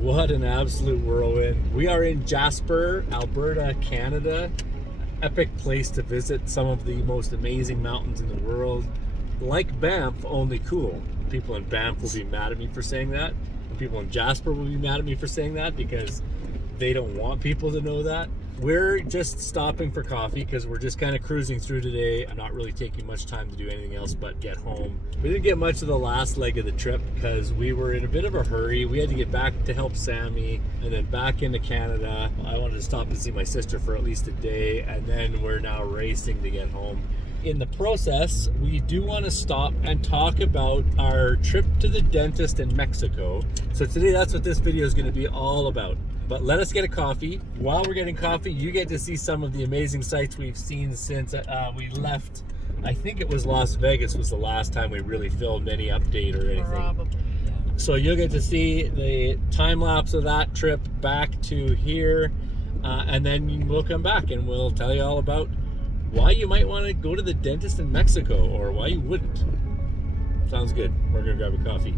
What an absolute whirlwind. We are in Jasper, Alberta, Canada. Epic place to visit, some of the most amazing mountains in the world. Like Banff, only cool. People in Banff will be mad at me for saying that. People in Jasper will be mad at me for saying that because they don't want people to know that. We're just stopping for coffee because we're just kind of cruising through today. I'm not really taking much time to do anything else but get home. We didn't get much of the last leg of the trip because we were in a bit of a hurry. We had to get back to help Sammy and then back into Canada. I wanted to stop and see my sister for at least a day, and then we're now racing to get home. In the process, we do want to stop and talk about our trip to the dentist in Mexico. So today, that's what this video is going to be all about. But let us get a coffee. While we're getting coffee, you get to see some of the amazing sights we've seen since we left. I think it was Las Vegas was the last time we really filmed any update or anything. Probably, yeah. So you'll get to see the time lapse of that trip back to here. And then we'll come back and we'll tell you all about why you might want to go to the dentist in Mexico or why you wouldn't. Sounds good. We're going to grab a coffee.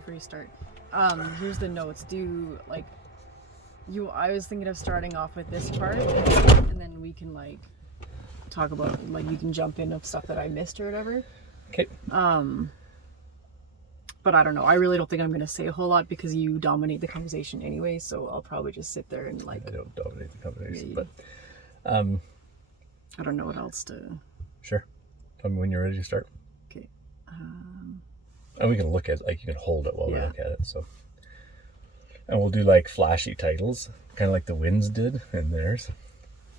before you start. Here's the notes. I was thinking of starting off with this part, and then we can like talk about, like, you can jump in of stuff that I missed or whatever. Okay. But I don't know. I really don't think I'm going to say a whole lot because you dominate the conversation anyway. So I'll probably just sit there and like. I don't dominate the conversation, but I don't know what else to. Sure. Tell me when you're ready to start. Okay. And we can look at, like, you can hold it while we look at it. So. And we'll do like flashy titles, kind of like the Winds did in theirs.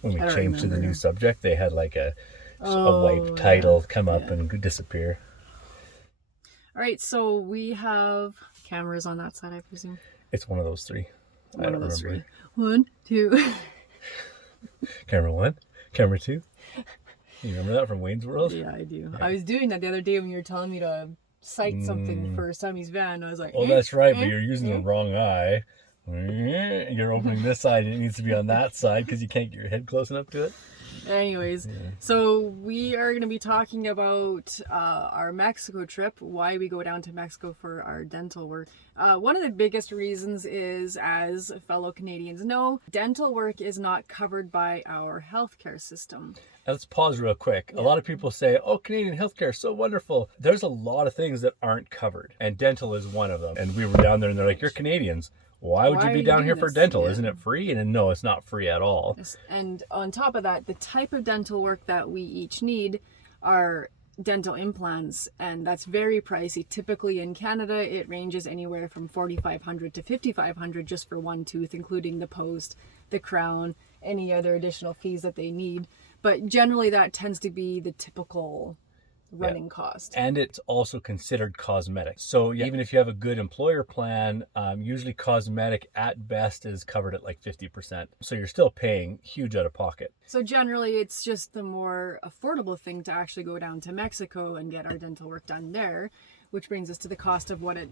When we changed to the new subject, they had like a white title come up and disappear. All right, so we have cameras on that side, I presume. It's one of those three. One of those three. 1, 2. Camera 1, camera 2. You remember that from Wayne's World? Yeah, I do. Yeah. I was doing that the other day when you were telling me to sight something for Sammy's van. I was like, oh, that's right, but you're using the wrong eye. You're opening this side and it needs to be on that side because you can't get your head close enough to it. Anyways, so we are going to be talking about our Mexico trip, why we go down to Mexico for our dental work. One of the biggest reasons is, as fellow Canadians know, dental work is not covered by our healthcare system. Let's pause real quick. A lot of people say, oh, Canadian healthcare is so wonderful. There's a lot of things that aren't covered, and dental is one of them. And we were down there and they're like, you're Canadians. Why would you be down here for dental? Isn't it free? And no, it's not free at all. And on top of that, the type of dental work that we each need are dental implants, and that's very pricey. Typically in Canada, it ranges anywhere from $4,500 to $5,500 just for one tooth, including the post, the crown, any other additional fees that they need. But generally that tends to be the typical running cost. And it's also considered cosmetic. So even if you have a good employer plan, usually cosmetic at best is covered at like 50%. So you're still paying huge out of pocket. So generally it's just the more affordable thing to actually go down to Mexico and get our dental work done there, which brings us to the cost of what it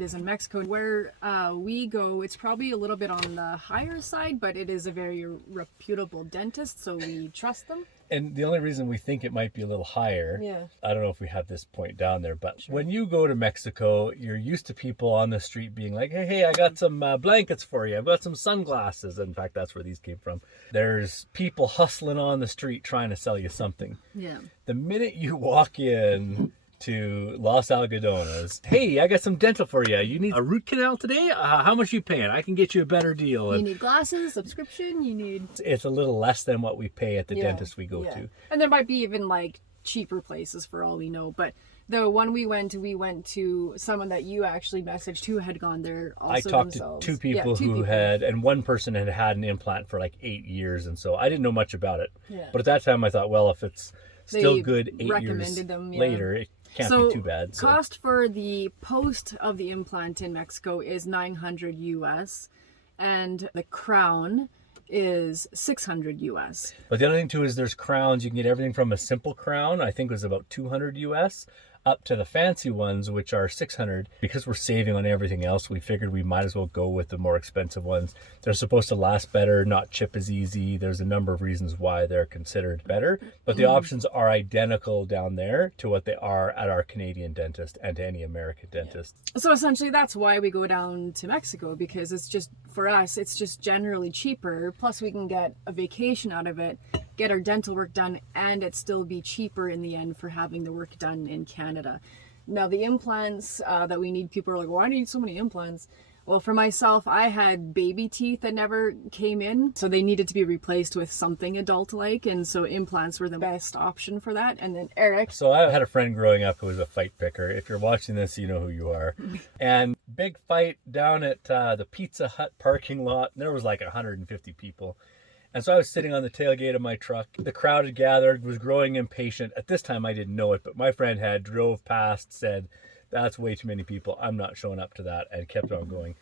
is in Mexico. Where we go, it's probably a little bit on the higher side, but it is a very reputable dentist, so we trust them. And the only reason we think it might be a little higher, I don't know if we have this point down there, but when you go to Mexico, you're used to people on the street being like, hey, I got some blankets for you. I've got some sunglasses. In fact, that's where these came from. There's people hustling on the street trying to sell you something. Yeah. The minute you walk in to Los Algodones, hey, I got some dental for you. You need a root canal today? How much you paying? I can get you a better deal. You need glasses, subscription, you need... It's a little less than what we pay at the dentist we go to. And there might be even like cheaper places for all we know, but the one we went to someone that you actually messaged who had gone there also. I talked to two people who had, and one person had had an implant for like 8 years, and so I didn't know much about it. But at that time I thought, well, if it's still good 8 years later, it can't be too bad. So cost for the post of the implant in Mexico is $900 US, and the crown is $600 US. But the other thing too is there's crowns. You can get everything from a simple crown, I think it was about $200 US, up to the fancy ones, which are $600. Because we're saving on everything else, we figured we might as well go with the more expensive ones. They're supposed to last better, not chip as easy. There's a number of reasons why they're considered better, but the options are identical down there to what they are at our Canadian dentist and to any American dentist. So essentially that's why we go down to Mexico, because it's just, for us, it's just generally cheaper. Plus we can get a vacation out of it, get our dental work done, and it still be cheaper in the end for having the work done in Canada. Now the implants that we need, people are like, why do you need so many implants? Well, for myself, I had baby teeth that never came in, so they needed to be replaced with something adult-like, and so implants were the best option for that. And then Eric. So I had a friend growing up who was a fight picker. If you're watching this, you know who you are. And big fight down at the Pizza Hut parking lot. There was like 150 people. And so I was sitting on the tailgate of my truck. The crowd had gathered, was growing impatient. At this time, I didn't know it, but my friend had drove past, said, that's way too many people. I'm not showing up to that, and kept on going.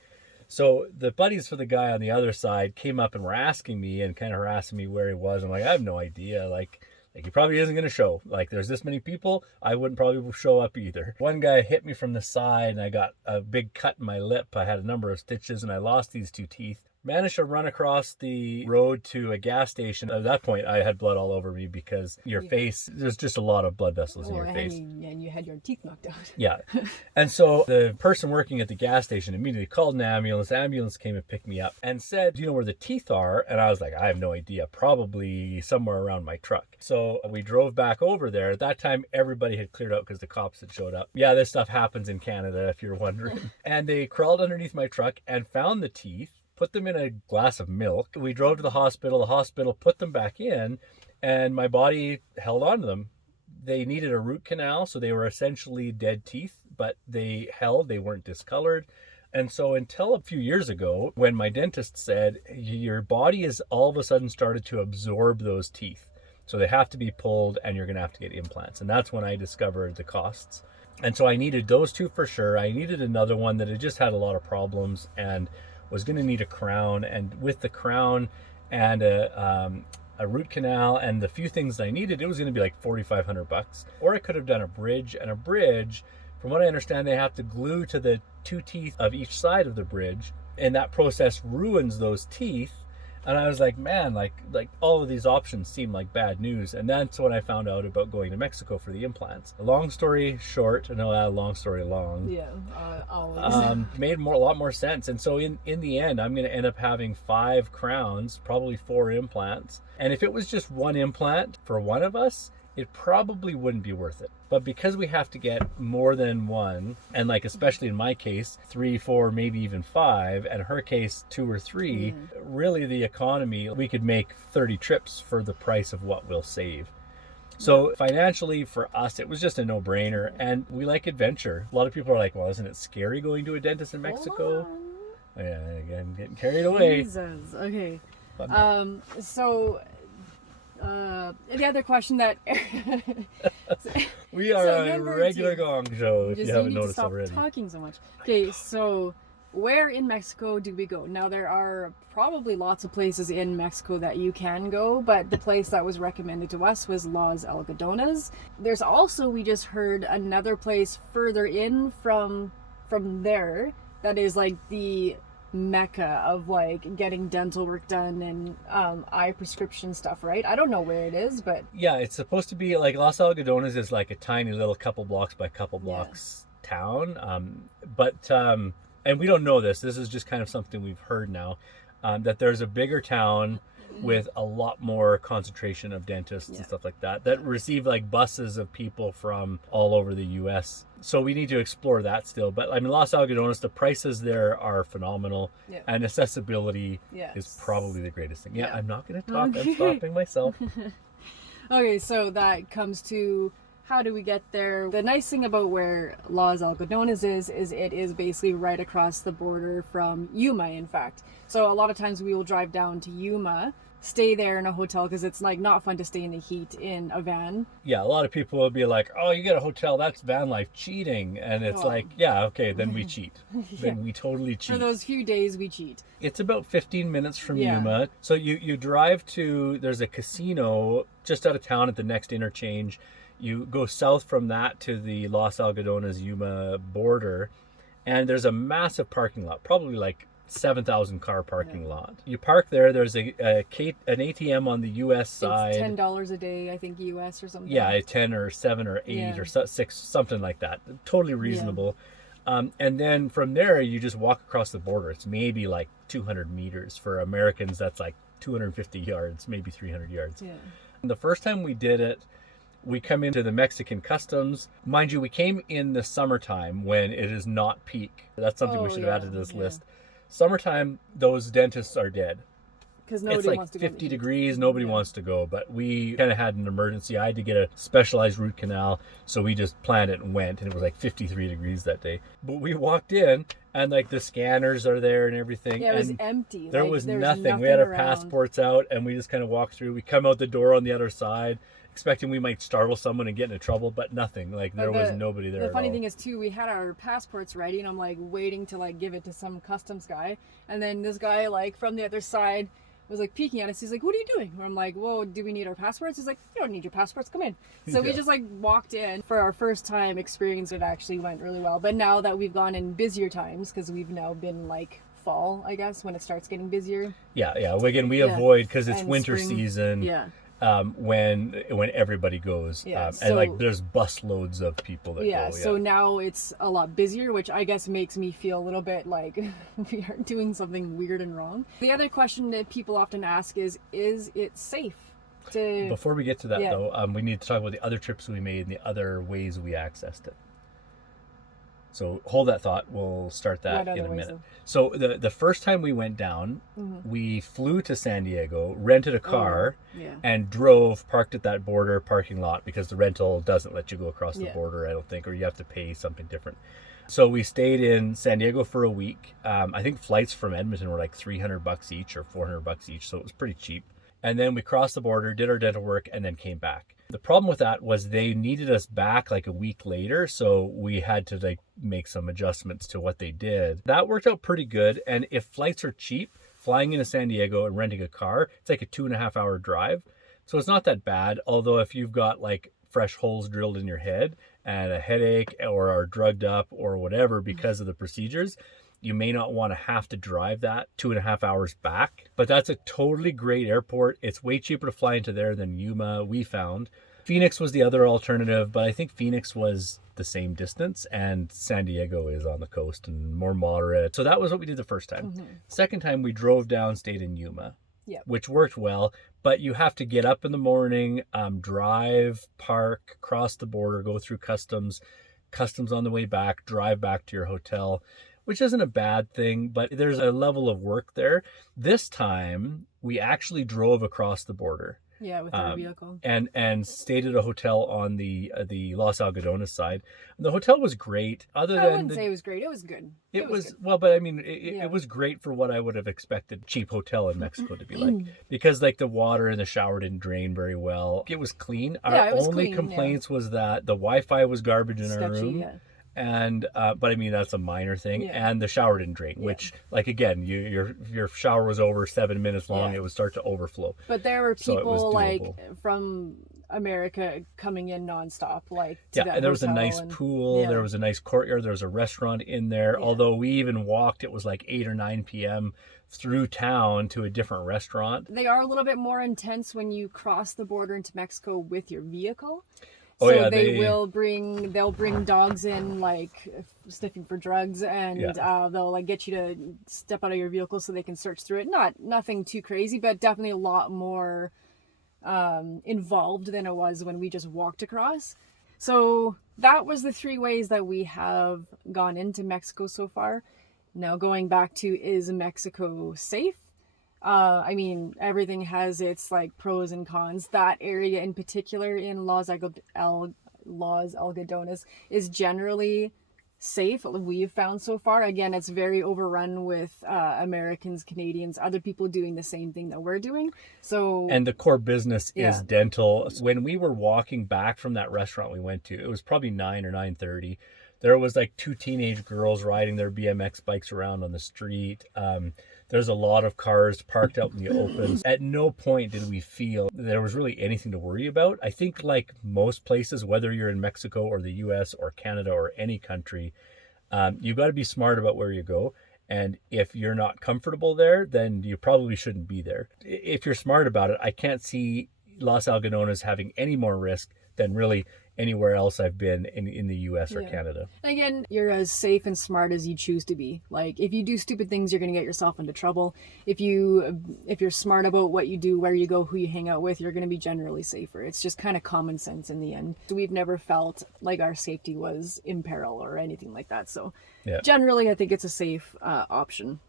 So the buddies for the guy on the other side came up and were asking me and kind of harassing me where he was. I'm like, I have no idea. Like he probably isn't going to show. Like, there's this many people, I wouldn't probably show up either. One guy hit me from the side, and I got a big cut in my lip. I had a number of stitches, and I lost these 2 teeth. managed to run across the road to a gas station. At that point, I had blood all over me because your face, there's just a lot of blood vessels in your face. And you had your teeth knocked out. Yeah. And so the person working at the gas station immediately called an ambulance. The ambulance came and picked me up and said, do you know where the teeth are? And I was like, I have no idea. Probably somewhere around my truck. So we drove back over there. At that time, everybody had cleared out because the cops had showed up. Yeah, this stuff happens in Canada, if you're wondering. And they crawled underneath my truck and found the teeth, put them in a glass of milk. We drove to the hospital put them back in, and my body held on to them. They needed a root canal, so they were essentially dead teeth, but they held, they weren't discolored. And so until a few years ago, when my dentist said, your body has all of a sudden started to absorb those teeth. So they have to be pulled and you're gonna have to get implants. And that's when I discovered the costs. And so I needed those two for sure. I needed another one that had just had a lot of problems and was going to need a crown, and with the crown and a root canal and the few things I needed, it was going to be like $4,500. Or I could have done a bridge, and a bridge, from what I understand, they have to glue to the two teeth of each side of the bridge, and that process ruins those teeth. And I was like, man, like all of these options seem like bad news. And that's when I found out about going to Mexico for the implants. Long story short, no, long story long. Yeah, always. Made a lot more sense. And so in the end, I'm going to end up having 5 crowns, probably 4 implants. And if it was just one implant for one of us, it probably wouldn't be worth it. But because we have to get more than one, and like especially in my case, 3, 4, maybe even 5, and her case 2 or 3, really the economy, we could make 30 trips for the price of what we'll save. So financially for us, it was just a no-brainer, and we like adventure. A lot of people are like, well, isn't it scary going to a dentist in Mexico? Yeah, I'm getting carried away. Jesus. Okay. The other question that we are a regular gong show, if you haven't noticed already. Talking so much. Okay, so where in Mexico do we go? Now there are probably lots of places in Mexico that you can go, but the place that was recommended to us was Los Algodones. There's also, we just heard, another place further in from there that is like the mecca of like getting dental work done and eye prescription stuff, right? I don't know where it is, but yeah, it's supposed to be like Los Algodones is like a tiny little couple blocks by couple blocks town, and we don't know this is just kind of something we've heard now, that there's a bigger town with a lot more concentration of dentists and stuff like that receive like buses of people from all over the US. So we need to explore that still. But I mean, Los Algodones, the prices there are phenomenal, and accessibility is probably the greatest thing. I'm not going to talk. Okay. I'm stopping myself. Okay, so that comes to how do we get there? The nice thing about where Los Algodones is it is basically right across the border from Yuma, in fact. So a lot of times we will drive down to Yuma, stay there in a hotel, because it's like not fun to stay in the heat in a van. Yeah, a lot of people will be like, oh, you get a hotel, that's van life cheating. And it's like, yeah, okay, then we cheat. Then we totally cheat. For those few days we cheat. It's about 15 minutes from Yuma. So you drive to, there's a casino just out of town at the next interchange. You go south from that to the Los Algodones Yuma border, and there's a massive parking lot, probably like 7,000 car parking lot. You park there. There's an ATM on the U.S. side. It's $10 a day, I think, U.S. or something. Yeah, 10 or 7 or 8 or 6, something like that. Totally reasonable. And then from there, you just walk across the border. It's maybe like 200 meters. For Americans, that's like 250 yards, maybe 300 yards. Yeah. And the first time we did it, we come into the Mexican customs. Mind you, we came in the summertime when it is not peak. That's something we should have added to this list. Summertime, those dentists are dead. Because nobody it's like wants to 50 degrees, nobody wants to go. But we kind of had an emergency. I had to get a specialized root canal, so we just planned it and went, and it was like 53 degrees that day. But we walked in, and like the scanners are there and everything. Yeah, it was empty. There was nothing. We had our passports out, and we just kind of walked through. We come out the door on the other side, expecting we might startle someone and get into trouble, but nothing. Like there was nobody there. The funny thing is too, we had our passports ready, and I'm like waiting to like give it to some customs guy, and then this guy like from the other side was like peeking at us. He's like, "What are you doing?" I'm like, "Well, do we need our passports?" He's like, "You don't need your passports. Come in." So we just like walked in. For our first time experience, it actually went really well. But now that we've gone in busier times, because we've now been like fall, I guess, when it starts getting busier. Yeah. Again, we avoid because it's And winter spring. season. Yeah. When everybody goes, Yeah, and so- like there's bus loads of people that Yeah, go. so now it's a lot busier, which I guess makes me feel a little bit like we are doing something weird and wrong. The other question that people often ask is it safe to... Before we get to that, Yeah. though, we need to talk about the other trips we made and the other ways we accessed it. So hold that thought. We'll start that What in a other ways, minute. though? So the first time we went down, we flew to San Diego, rented a car, yeah. and drove, parked at that border parking lot because the rental doesn't let you go across the Yeah. border, I don't think, or you have to pay something different. So we stayed in San Diego for a week. I think flights from Edmonton were like $300 each or $400 each, so it was pretty cheap. And then we crossed the border, did our dental work, and then came back. The problem with that was they needed us back like a week later, so we had to like make some adjustments to what they did. That worked out pretty good, and if flights are cheap, flying into San Diego and renting a car, it's like a 2.5 hour drive. So it's not that bad, although if you've got like fresh holes drilled in your head and a headache or are drugged up or whatever because of the procedures, you may not want to have to drive that 2.5 hours back. But that's a totally great airport. It's way cheaper to fly into there than Yuma, we found. Phoenix was the other alternative, but I think Phoenix was the same distance and San Diego is on the coast and more moderate. So that was what we did the first time. Second time we drove down, stayed in Yuma, which worked well, but you have to get up in the morning, drive, park, cross the border, go through customs on the way back, drive back to your hotel, which isn't a bad thing, but there's a level of work there. This time we actually drove across the border. Yeah, with our vehicle. And stayed at a hotel on the Los Algodones side. And the hotel was great. I wouldn't say it was great. It was good. It was good. well, but I mean, it was great for what I would have expected cheap hotel in Mexico to be like, because like the water in the shower didn't drain very well. It was clean. Our only complaints was that the Wi-Fi was garbage in our room. Yeah. And but I mean that's a minor thing, and the shower didn't drain, which like again, your shower was over 7 minutes long, it would start to overflow. But there were people like from America coming in nonstop, like to that and there was a hotel nice pool, there was a nice courtyard, there was a restaurant in there. Although we even walked, it was like 8 or 9 p.m. through town to a different restaurant. They are a little bit more intense when you cross the border into Mexico with your vehicle. Oh, So yeah, they'll bring dogs in like sniffing for drugs, and they'll like get you to step out of your vehicle so they can search through it. Nothing too crazy, but definitely a lot more involved than it was when we just walked across. So that was the 3 ways that we have gone into Mexico so far. Now going back to, is Mexico safe? I mean, everything has its like pros and cons. That area in particular in Los Algodones is generally safe, we've found so far. Again, it's very overrun with Americans, Canadians, other people doing the same thing that we're doing. So, and the core business is dental. When we were walking back from that restaurant we went to, it was probably 9 or 9:30. There was like 2 teenage girls riding their BMX bikes around on the street. There's a lot of cars parked out in the open. At no point did we feel there was really anything to worry about. I think like most places, whether you're in Mexico or the US or Canada or any country, you've got to be smart about where you go. And if you're not comfortable there, then you probably shouldn't be there. If you're smart about it, I can't see Los Algodones having any more risk than really anywhere else I've been in the US or Canada. Again, you're as safe and smart as you choose to be. Like, if you do stupid things, you're going to get yourself into trouble. If you're smart about what you do, where you go, who you hang out with, you're going to be generally safer. It's just kind of common sense in the end. So we've never felt like our safety was in peril or anything like that. So generally, I think it's a safe option.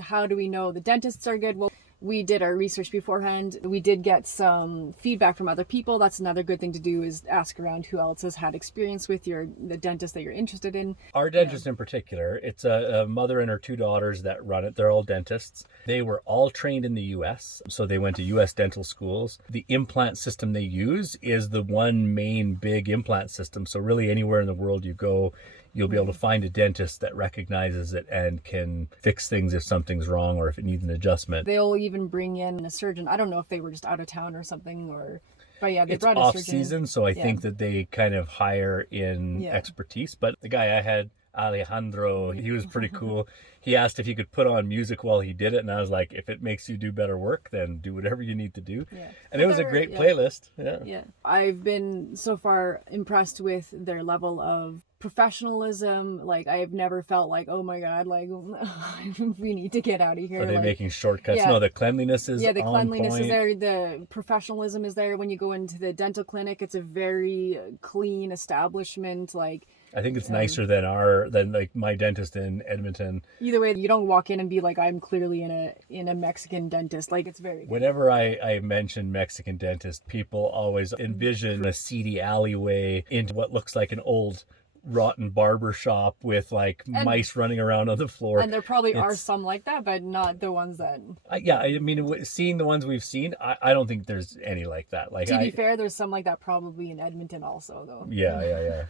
How do we know the dentists are good? Well, we did our research beforehand. We did get some feedback from other people. That's another good thing to do, is ask around who else has had experience with the dentist that you're interested in. Our dentist in particular, it's a mother and her 2 daughters that run it. They're all dentists. They were all trained in the US, so they went to US dental schools. The implant system they use is the one main big implant system. So really anywhere in the world you go, you'll be able to find a dentist that recognizes it and can fix things if something's wrong or if it needs an adjustment. They'll even bring in a surgeon. I don't know if they were just out of town or something, but they it's brought a off surgeon. season, so I think that they kind of hire in expertise. But the guy I had, Alejandro. He was pretty cool. He asked if he could put on music while he did it, and I was like, if it makes you do better work, then do whatever you need to do. Yeah. And it was a great playlist. Yeah. Yeah. I've been so far impressed with their level of professionalism. Like, I've never felt like, oh my God, like, we need to get out of here. Are they like, making shortcuts? yeah. No, the cleanliness is the on cleanliness point. is there. The professionalism is there. When you go into the dental clinic, it's a very clean establishment. Like, I think it's nicer than like my dentist in Edmonton. Either way, you don't walk in and be like, I'm clearly in a Mexican dentist. Like, it's very good. Whenever I mention Mexican dentist, people always envision a seedy alleyway into what looks like an old rotten barber shop with like mice running around on the floor. And there probably are some like that, but not the ones that... I mean, seeing the ones we've seen, I don't think there's any like that. Like, to be fair, there's some like that probably in Edmonton also, though. Yeah.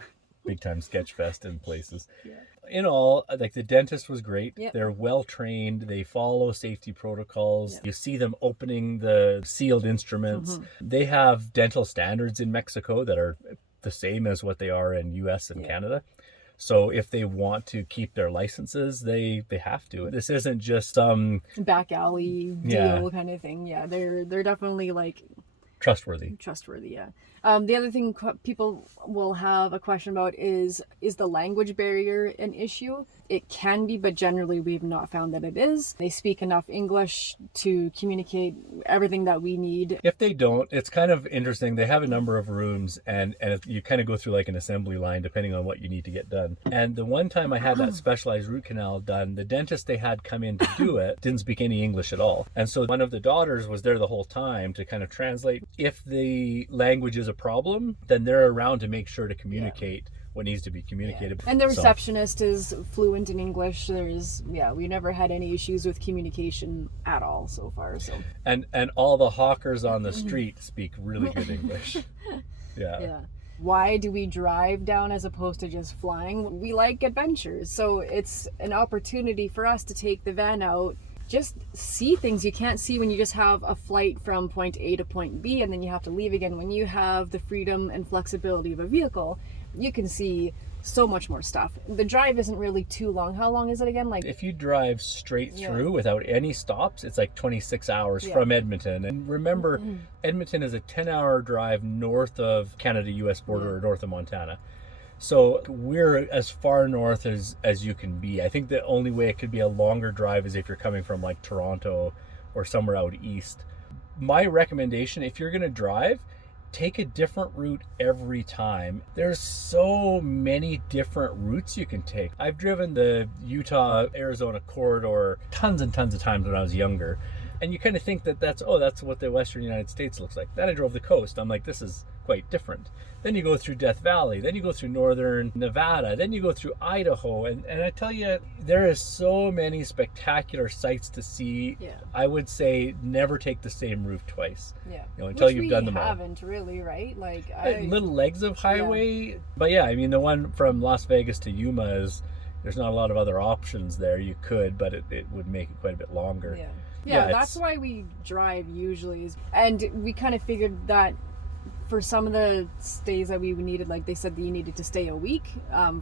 Big time sketch fest in places. Yeah. In all, like, the dentist was great. Yep. They're well trained. They follow safety protocols. Yep. You see them opening the sealed instruments. They have dental standards in Mexico that are the same as what they are in US and Canada. So if they want to keep their licenses, they have to. This isn't just some back alley deal kind of thing. Yeah, they're definitely like trustworthy. Yeah. The other thing people will have a question about is the language barrier an issue? It can be, but generally we've not found that it is. They speak enough English to communicate everything that we need. If they don't, it's kind of interesting. They have a number of rooms, and you kind of go through like an assembly line depending on what you need to get done. And the one time I had that specialized root canal done, the dentist they had come in to do it didn't speak any English at all. And so one of the daughters was there the whole time to kind of translate. If the language is a problem, then they're around to make sure to communicate what needs to be communicated. And the receptionist is fluent in English. We never had any issues with communication at all so far. So and all the hawkers on the street speak really good English. Yeah. Why do we drive down as opposed to just flying? We like adventures, so it's an opportunity for us to take the van out, just see things you can't see when you just have a flight from point A to point B and then you have to leave again. When you have the freedom and flexibility of a vehicle, you can see so much more stuff. The drive isn't really too long. How long is it again? Like, if you drive straight through without any stops, it's like 26 hours from Edmonton. And remember, Edmonton is a 10-hour drive north of Canada-US border or north of Montana. So we're as far north as you can be. I think the only way it could be a longer drive is if you're coming from like Toronto or somewhere out east. My recommendation, if you're going to drive, take a different route every time. There's so many different routes you can take. I've driven the Utah-Arizona corridor tons and tons of times when I was younger. And you kind of think that's what the Western United States looks like. Then I drove the coast. I'm like, this is quite different. Then you go through Death Valley. Then you go through northern Nevada. Then you go through Idaho. And I tell you, there is so many spectacular sights to see. Yeah. I would say never take the same route twice. Yeah. Until you've done them all. We haven't really, right? Like, little legs of highway. Yeah. But yeah, I mean, the one from Las Vegas to Yuma there's not a lot of other options there. You could, but it would make it quite a bit longer. Yeah, that's why we drive usually. And we kind of figured that for some of the stays that we needed, like they said that you needed to stay a week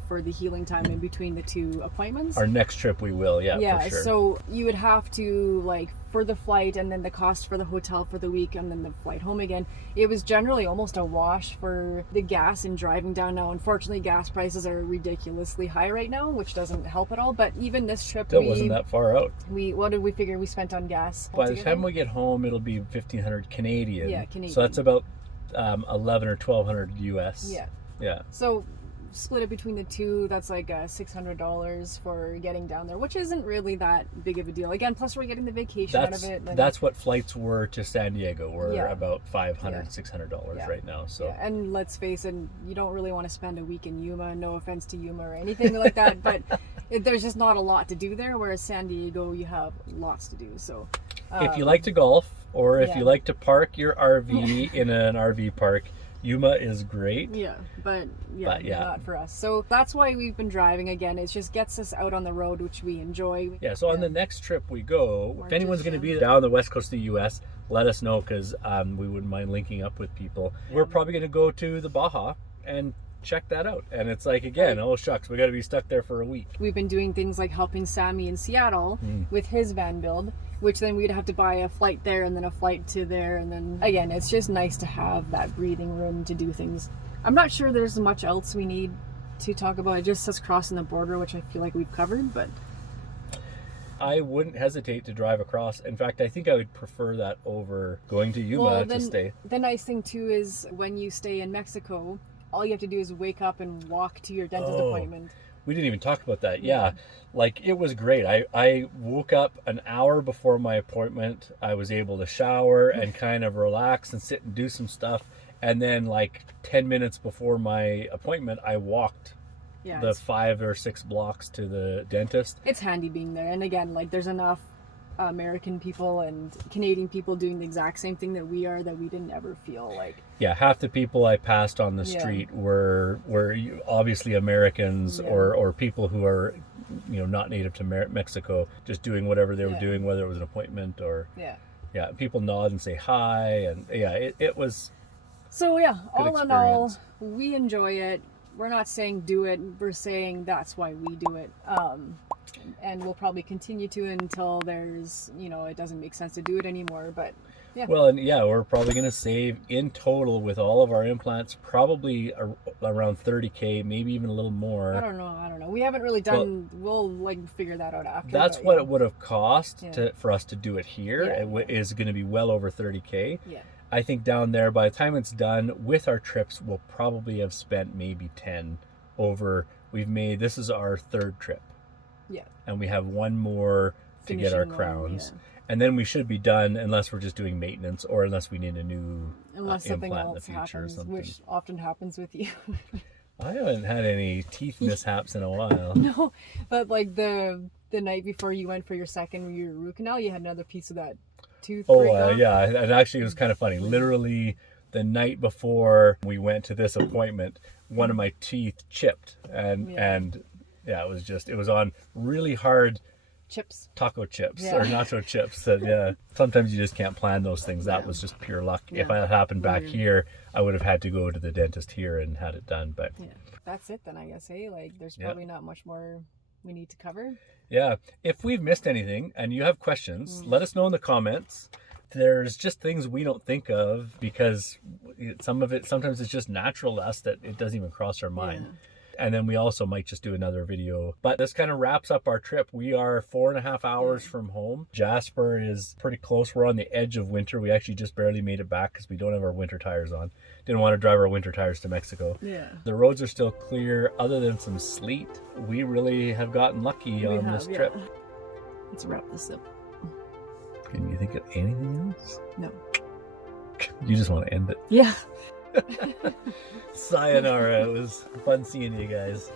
for the healing time in between the two appointments. Our next trip we will, for sure. So you would have to, like, for the flight and then the cost for the hotel for the week and then the flight home again, it was generally almost a wash for the gas and driving down. Now, unfortunately, gas prices are ridiculously high right now, which doesn't help at all. But even this trip, that wasn't that far out. What did we figure we spent on gas? By the time we get home, it'll be 1,500 Canadian. Yeah, Canadian. So that's about 11 or 1,200 US. Yeah. So split it between the two, that's like $600 for getting down there, which isn't really that big of a deal. Again, plus we're getting the vacation out of it. That's what flights were to San Diego. We're about $500, $600 right now. So and let's face it, you don't really want to spend a week in Yuma. No offense to Yuma or anything like that, but there's just not a lot to do there. Whereas San Diego, you have lots to do. So if you like to golf, or if you like to park your RV in an RV park, Yuma is great. But not for us. So that's why we've been driving again. It just gets us out on the road, which we enjoy. So on the next trip we go, if anyone's going to be down the west coast of the U.S., let us know, because we wouldn't mind linking up with people. We're probably going to go to the Baja and check that out. And it's like, again, oh shucks, we got to be stuck there for a week. We've been doing things like helping Sammy in Seattle with his van build, which then we'd have to buy a flight there and then a flight to there. And then again, it's just nice to have that breathing room to do things. I'm not sure there's much else we need to talk about. It just says crossing the border, which I feel like we've covered, but I wouldn't hesitate to drive across. In fact, I think I would prefer that over going to Yuma to stay. The nice thing too is when you stay in Mexico, all you have to do is wake up and walk to your dentist appointment. We didn't even talk about that. Yeah. Like, it was great. I woke up an hour before my appointment. I was able to shower and kind of relax and sit and do some stuff. And then like 10 minutes before my appointment, I walked the 5 or 6 blocks to the dentist. It's handy being there. And again, like, there's enough American people and Canadian people doing the exact same thing that we are, that we didn't ever feel like. Yeah, half the people I passed on the street were obviously Americans or people who are, you know, not native to Mexico, just doing whatever they were doing, whether it was an appointment or people nod and say hi, and it was. So all in all, we enjoy it. We're not saying do it. We're saying that's why we do it. And we'll probably continue to until there's, you know, it doesn't make sense to do it anymore. But well, and we're probably going to save in total with all of our implants probably around 30K, maybe even a little more. I don't know. We haven't really done. We'll like figure that out after. That's what it would have cost for us to do it here. It is going to be well over 30K. Yeah. I think down there, by the time it's done with our trips, we'll probably have spent maybe 10 over. This is our 3rd trip. Yeah. And we have one more to get our crowns. And then we should be done, unless we're just doing maintenance or unless we need a new implant in the future or something. Which often happens with you. I haven't had any teeth mishaps in a while. No, but like the night before you went for your second root canal, you had another piece of that tooth. And actually it was kind of funny. Literally the night before we went to this appointment, one of my teeth chipped, and it was on really hard chips, taco chips or nacho chips. That sometimes you just can't plan those things. That was just pure luck. If it happened back here, I would have had to go to the dentist here and had it done. But that's it then, I guess. Like, there's probably not much more we need to cover. Yeah, if we've missed anything and you have questions, let us know in the comments. There's just things we don't think of because sometimes it's just natural to us that it doesn't even cross our mind. And then we also might just do another video. But this kind of wraps up our trip. We are 4.5 hours from home. Jasper is pretty close. We're on the edge of winter. We actually just barely made it back because we don't have our winter tires on. Didn't want to drive our winter tires to Mexico. Yeah. The roads are still clear other than some sleet. We really have gotten lucky on this trip. Let's wrap this up. Can you think of anything else? No. You just want to end it. Yeah. Sayonara. It was fun seeing you guys.